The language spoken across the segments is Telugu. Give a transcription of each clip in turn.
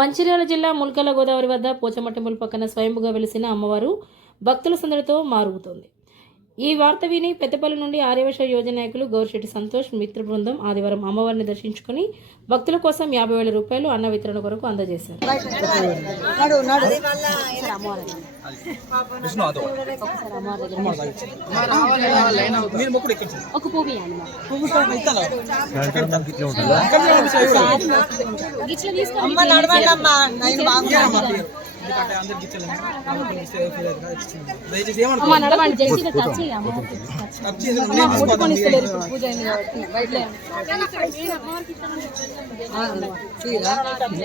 మంచిర్యాల జిల్లా ముల్కల గోదావరి వద్ద పోచమ్మ టెంపుల్ పక్కన స్వయంభుగా వెలిసిన అమ్మవారు భక్తుల సందడితో మారుగుతోంది. ఈ వార్త విని పెద్దపల్లి నుండి ఆర్యవైశ యోజన నాయకులు గౌరిశెట్టి సంతోష్ మిత్ర బృందం ఆదివారం అమ్మవారిని దర్శించుకుని భక్తుల కోసం 50,000 రూపాయలు అన్న వితరణ కొరకు అందజేశారు.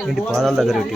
ఇంటి పాదాల దగ్గర పెట్టి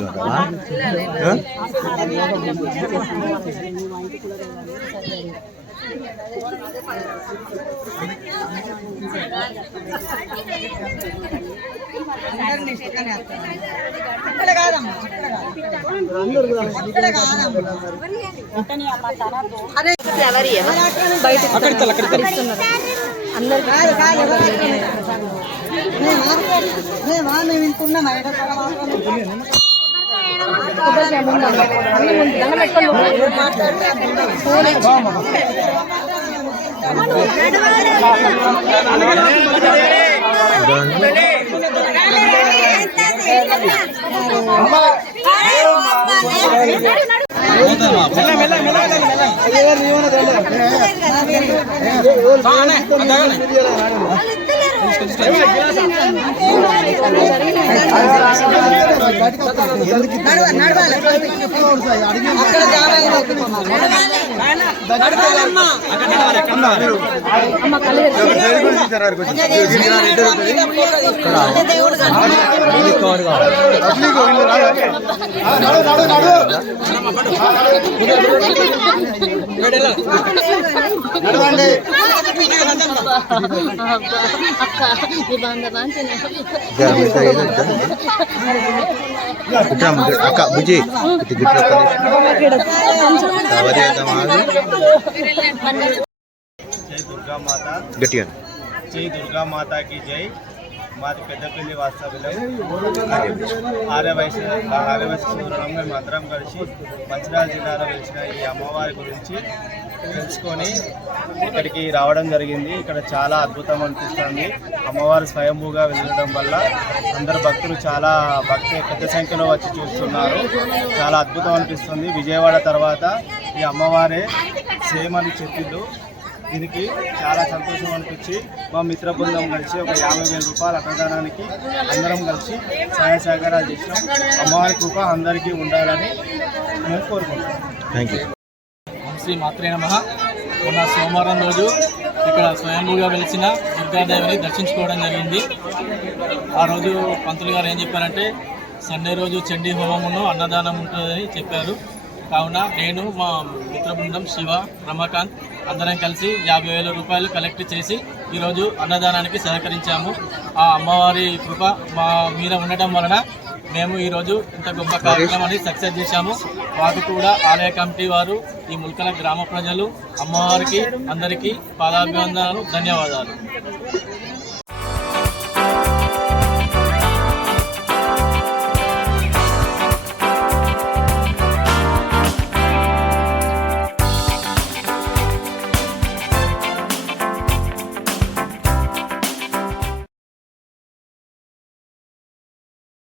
అక్క బుజ్జి గట్టిగా జై దుర్గా మాతాకి జై. మాది పెద్దపల్లి వాస్తవ్యం ఆర్యవైశ్య సోదరులం. మేము అందరం కలిసి మంచిర్యాల జిల్లాలో వెలిసిన ఈ అమ్మవారి గురించి తెలుసుకొని ఇక్కడికి రావడం జరిగింది. ఇక్కడ చాలా అద్భుతం అనిపిస్తుంది. అమ్మవారు స్వయంభూగా వెళ్ళడం వల్ల అందరు భక్తులు చాలా పెద్ద సంఖ్యలో వచ్చి చూస్తున్నారు. చాలా అద్భుతం అనిపిస్తుంది. విజయవాడ తర్వాత ఈ అమ్మవారే సేమ్ అని చెప్పిళ్ళు. దీనికి చాలా సంతోషం అనిపించి మా మిత్ర బృందం కలిసి ఒక 50,000 రూపాయలు అన్నదానానికి అందరం కలిసి సహాయ సహకారాలు చేసినాం. అమ్మవారి కృప అందరికీ ఉండాలని మేము కోరుకుంటాం. Thank you. శ్రీ మాత్రే నమః. మొన్న సోమవారం రోజు ఇక్కడ స్వయంభూగా వెలిసిన దుర్గాదేవిని దర్శించుకోవడం జరిగింది. ఆ రోజు పంతులు గారు ఏం చెప్పారంటే సండే రోజు చండీ హోమమును అన్నదానం ఉంటుందని చెప్పారు. కావున నేను మా మిత్ర బృందం శివ, రమాకాంత్ అందరం కలిసి 50,000 రూపాయలు కలెక్ట్ చేసి ఈరోజు అన్నదానానికి సహకరించాము. ఆ అమ్మవారి కృప మా మీద ఉండటం వలన మేము ఈరోజు ఇంత గొప్ప కార్యక్రమాన్ని సక్సెస్ చేశాము. వారు కూడా ఆలయ కమిటీ వారు, ఈ ముల్కల గ్రామ ప్రజలు, అమ్మవారికి అందరికీ పాదాభివందనాలు, ధన్యవాదాలు.